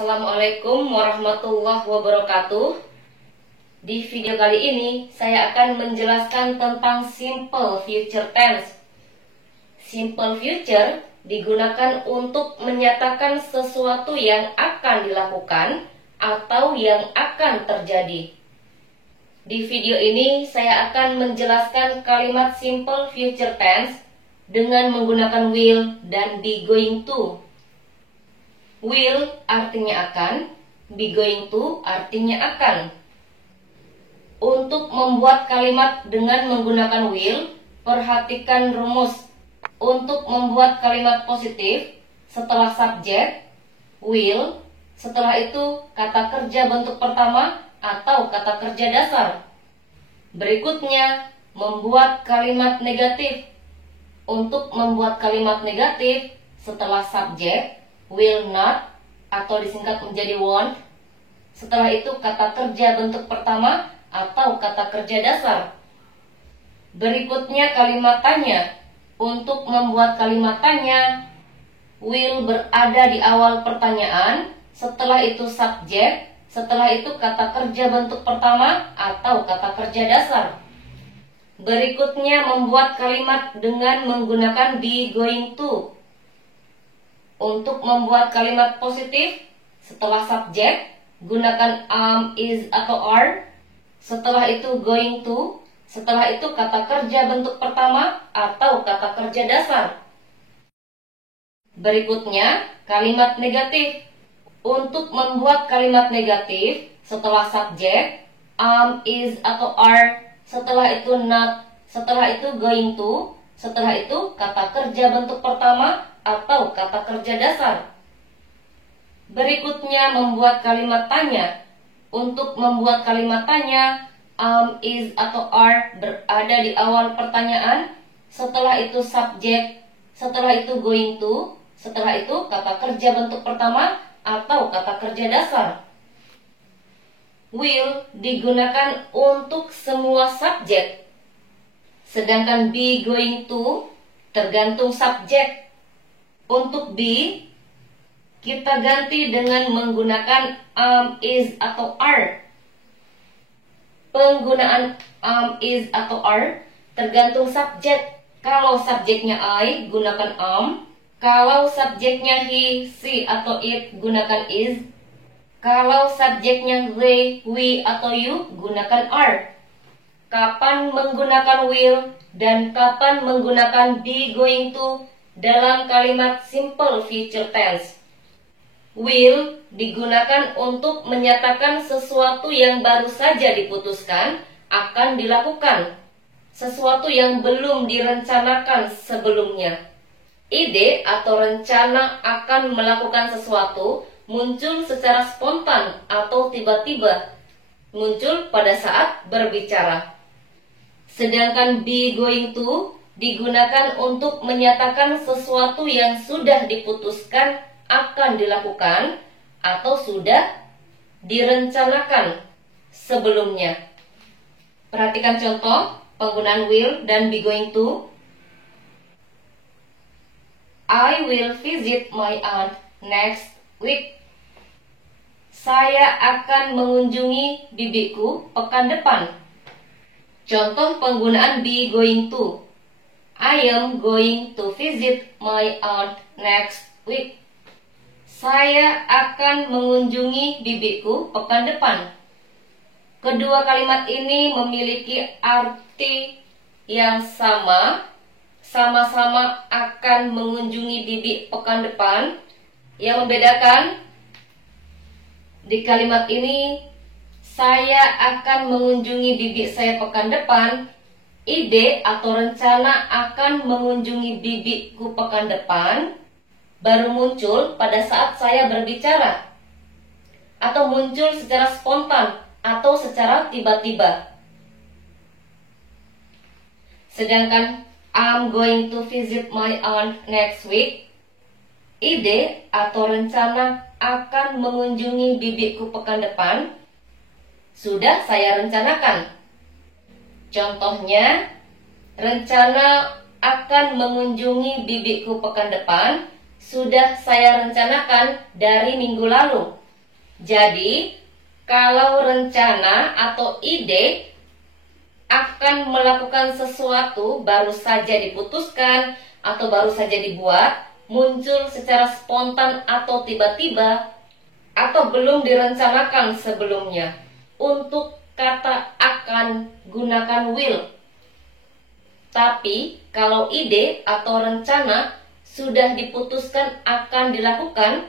Assalamualaikum warahmatullahi wabarakatuh. Di video kali ini saya akan menjelaskan tentang simple future tense. Simple future digunakan untuk menyatakan sesuatu yang akan dilakukan atau yang akan terjadi. Di video ini saya akan menjelaskan kalimat simple future tense dengan menggunakan will dan be going to. Will artinya akan, be going to artinya akan. Untuk membuat kalimat dengan menggunakan will, perhatikan rumus. Untuk membuat kalimat positif, setelah subjek, will, setelah itu kata kerja bentuk pertama atau kata kerja dasar. Berikutnya, membuat kalimat negatif. Untuk membuat kalimat negatif, setelah subjek, will not atau disingkat menjadi won't. Setelah itu kata kerja bentuk pertama atau kata kerja dasar. Berikutnya kalimat tanya. Untuk membuat kalimat tanya, will berada di awal pertanyaan, setelah itu subjek, setelah itu kata kerja bentuk pertama atau kata kerja dasar. Berikutnya membuat kalimat dengan menggunakan be going to. Untuk membuat kalimat positif, setelah subjek, gunakan am, is, atau are. Setelah itu going to. Setelah itu kata kerja bentuk pertama atau kata kerja dasar. Berikutnya, kalimat negatif. Untuk membuat kalimat negatif, setelah subjek, am, is, atau are. Setelah itu not. Setelah itu going to. Setelah itu kata kerja bentuk pertama atau kata kerja dasar. Berikutnya membuat kalimat tanya. Untuk membuat kalimat tanya, am, is, atau are berada di awal pertanyaan, setelah itu subjek, setelah itu going to, setelah itu kata kerja bentuk pertama atau kata kerja dasar. Will digunakan untuk semua subjek, sedangkan be going to tergantung subjek. Untuk be, kita ganti dengan menggunakan am, is, atau are. Penggunaan am, is, atau are tergantung subjek. Kalau subjeknya I, gunakan am. Kalau subjeknya he, she, atau it, gunakan is. Kalau subjeknya they, we, atau you, gunakan are. Kapan menggunakan will dan kapan menggunakan be going to dalam kalimat simple future tense? Will digunakan untuk menyatakan sesuatu yang baru saja diputuskan akan dilakukan, sesuatu yang belum direncanakan sebelumnya. Ide atau rencana akan melakukan sesuatu muncul secara spontan atau tiba-tiba, muncul pada saat berbicara. Sedangkan be going to digunakan untuk menyatakan sesuatu yang sudah diputuskan akan dilakukan atau sudah direncanakan sebelumnya. Perhatikan contoh penggunaan will dan be going to. I will visit my aunt next week. Saya akan mengunjungi bibiku pekan depan. Contoh penggunaan be going to. I am going to visit my aunt next week. Saya akan mengunjungi bibiku pekan depan. Kedua kalimat ini memiliki arti yang sama. Sama-sama akan mengunjungi bibi pekan depan. Yang membedakan, di kalimat ini, saya akan mengunjungi bibi saya pekan depan. Ide atau rencana akan mengunjungi bibiku pekan depan baru muncul pada saat saya berbicara, atau muncul secara spontan atau secara tiba-tiba. Sedangkan I'm going to visit my aunt next week, ide atau rencana akan mengunjungi bibiku pekan depan sudah saya rencanakan. Contohnya, rencana akan mengunjungi bibiku pekan depan sudah saya rencanakan dari minggu lalu. Jadi, kalau rencana atau ide akan melakukan sesuatu baru saja diputuskan atau baru saja dibuat, muncul secara spontan atau tiba-tiba, atau belum direncanakan sebelumnya. Untuk kata akan, gunakan will. Tapi, kalau ide atau rencana sudah diputuskan akan dilakukan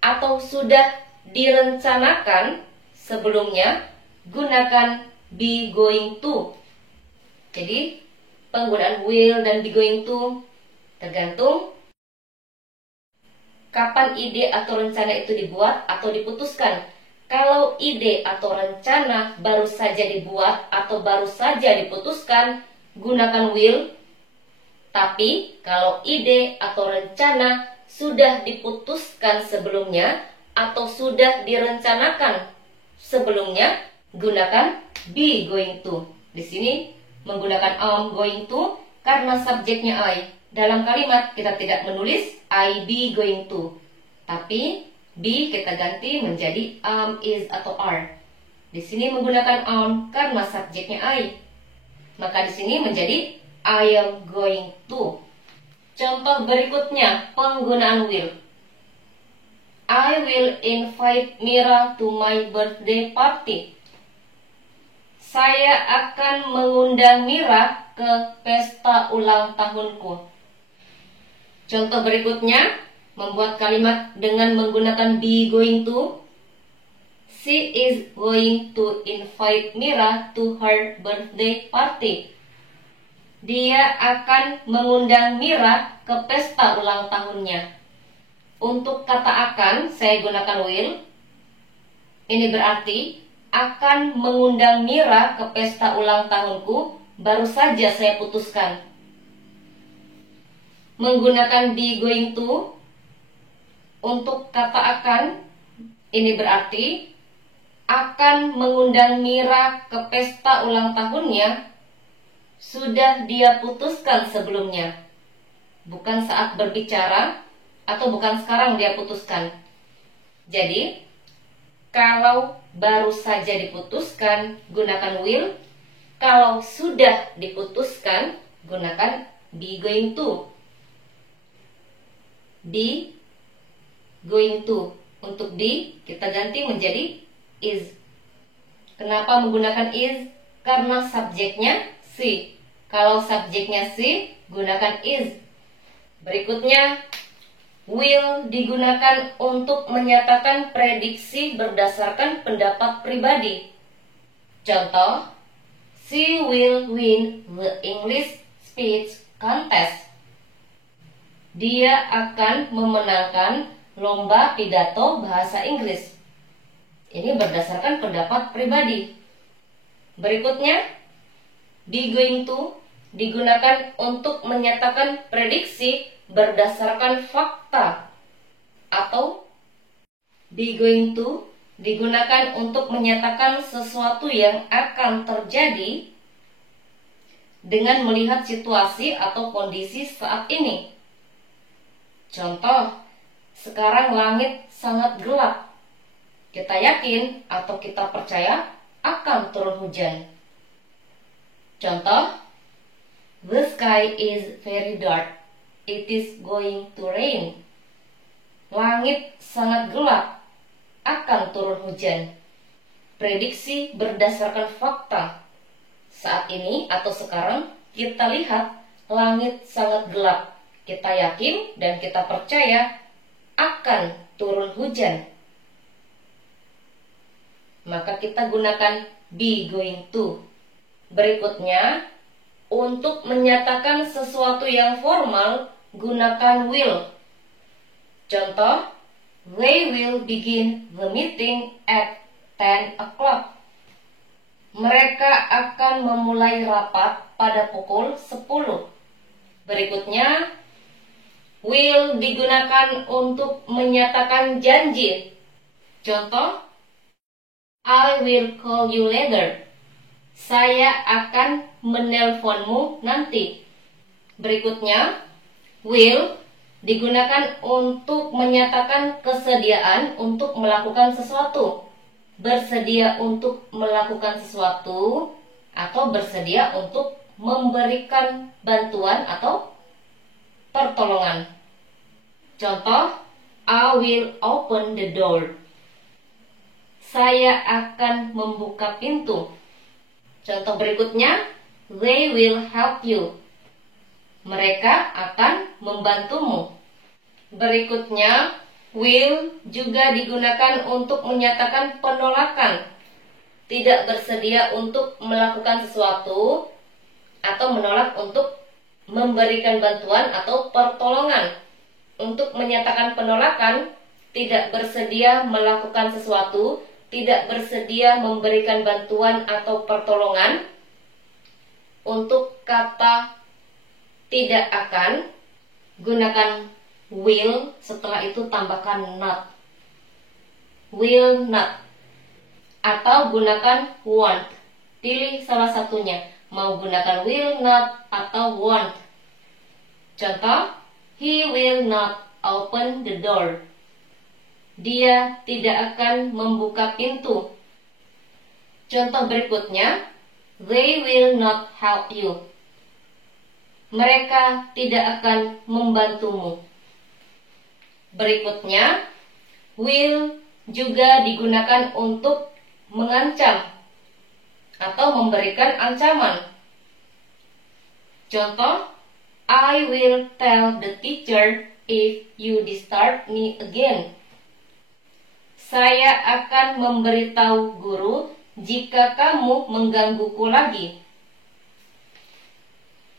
atau sudah direncanakan sebelumnya, gunakan be going to. Jadi, penggunaan will dan be going to tergantung kapan ide atau rencana itu dibuat atau diputuskan. Kalau ide atau rencana baru saja dibuat atau baru saja diputuskan, gunakan will. Tapi, kalau ide atau rencana sudah diputuskan sebelumnya atau sudah direncanakan sebelumnya, gunakan be going to. Di sini menggunakan am going to karena subjeknya I. Dalam kalimat kita tidak menulis I be going to, tapi be kita ganti menjadi am, is, atau are. Di sini menggunakan am karena subjeknya I. Maka di sini menjadi I am going to. Contoh berikutnya, penggunaan will. I will invite Mira to my birthday party. Saya akan mengundang Mira ke pesta ulang tahunku. Contoh berikutnya, membuat kalimat dengan menggunakan be going to. She is going to invite Mira to her birthday party. Dia akan mengundang Mira ke pesta ulang tahunnya. Untuk kata akan, saya gunakan will. Ini berarti akan mengundang Mira ke pesta ulang tahunku baru saja saya putuskan. Menggunakan be going to untuk kata akan, ini berarti akan mengundang Mira ke pesta ulang tahunnya sudah dia putuskan sebelumnya. Bukan saat berbicara atau bukan sekarang dia putuskan. Jadi, kalau baru saja diputuskan, gunakan will. Kalau sudah diputuskan, gunakan be going to. Be going to. Untuk be, kita ganti menjadi is. Kenapa menggunakan is? Karena subjeknya she. Kalau subjeknya she, gunakan is. Berikutnya, will digunakan untuk menyatakan prediksi berdasarkan pendapat pribadi. Contoh, she will win the English speech contest. Dia akan memenangkan lomba pidato bahasa Inggris. Ini berdasarkan pendapat pribadi. Berikutnya, be going to digunakan untuk menyatakan prediksi berdasarkan fakta, atau be going to digunakan untuk menyatakan sesuatu yang akan terjadi dengan melihat situasi atau kondisi saat ini. Contoh, sekarang langit sangat gelap. Kita yakin atau kita percaya akan turun hujan. Contoh, the sky is very dark. It is going to rain. Langit sangat gelap. Akan turun hujan. Prediksi berdasarkan fakta. Saat ini atau sekarang kita lihat langit sangat gelap. Kita yakin dan kita percaya akan turun hujan. Maka kita gunakan be going to. Berikutnya, untuk menyatakan sesuatu yang formal, gunakan will. Contoh, they will begin the meeting at 10 o'clock. Mereka akan memulai rapat pada pukul 10. Berikutnya, will digunakan untuk menyatakan janji. Contoh, I will call you later. Saya akan menelponmu nanti. Berikutnya, will digunakan untuk menyatakan kesediaan untuk melakukan sesuatu. Bersedia untuk melakukan sesuatu atau bersedia untuk memberikan bantuan atau pertolongan. Contoh, I will open the door. Saya akan membuka pintu. Contoh berikutnya, they will help you. Mereka akan membantumu. Berikutnya, will juga digunakan untuk menyatakan penolakan. Tidak bersedia untuk melakukan sesuatu atau menolak untuk memberikan bantuan atau pertolongan. Untuk menyatakan penolakan, tidak bersedia melakukan sesuatu, tidak bersedia memberikan bantuan atau pertolongan. Untuk kata tidak akan, gunakan will, setelah itu tambahkan not. Will not. Atau gunakan won't. Pilih salah satunya. Mau gunakan will not atau won't. Contoh, he will not open the door. Dia tidak akan membuka pintu. Contoh berikutnya, they will not help you. Mereka tidak akan membantumu. Berikutnya, will juga digunakan untuk mengancam atau memberikan ancaman. Contoh, I will tell the teacher if you disturb me again. Saya akan memberitahu guru jika kamu menggangguku lagi.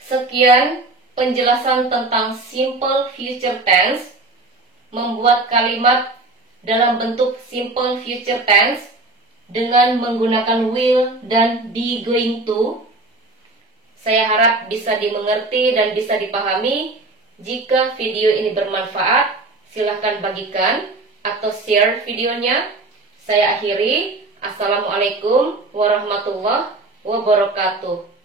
Sekian penjelasan tentang simple future tense. Membuat kalimat dalam bentuk simple future tense dengan menggunakan will dan be going to. Saya harap bisa dimengerti dan bisa dipahami. Jika video ini bermanfaat, silahkan bagikan atau share videonya. Saya akhiri. Assalamualaikum warahmatullahi wabarakatuh.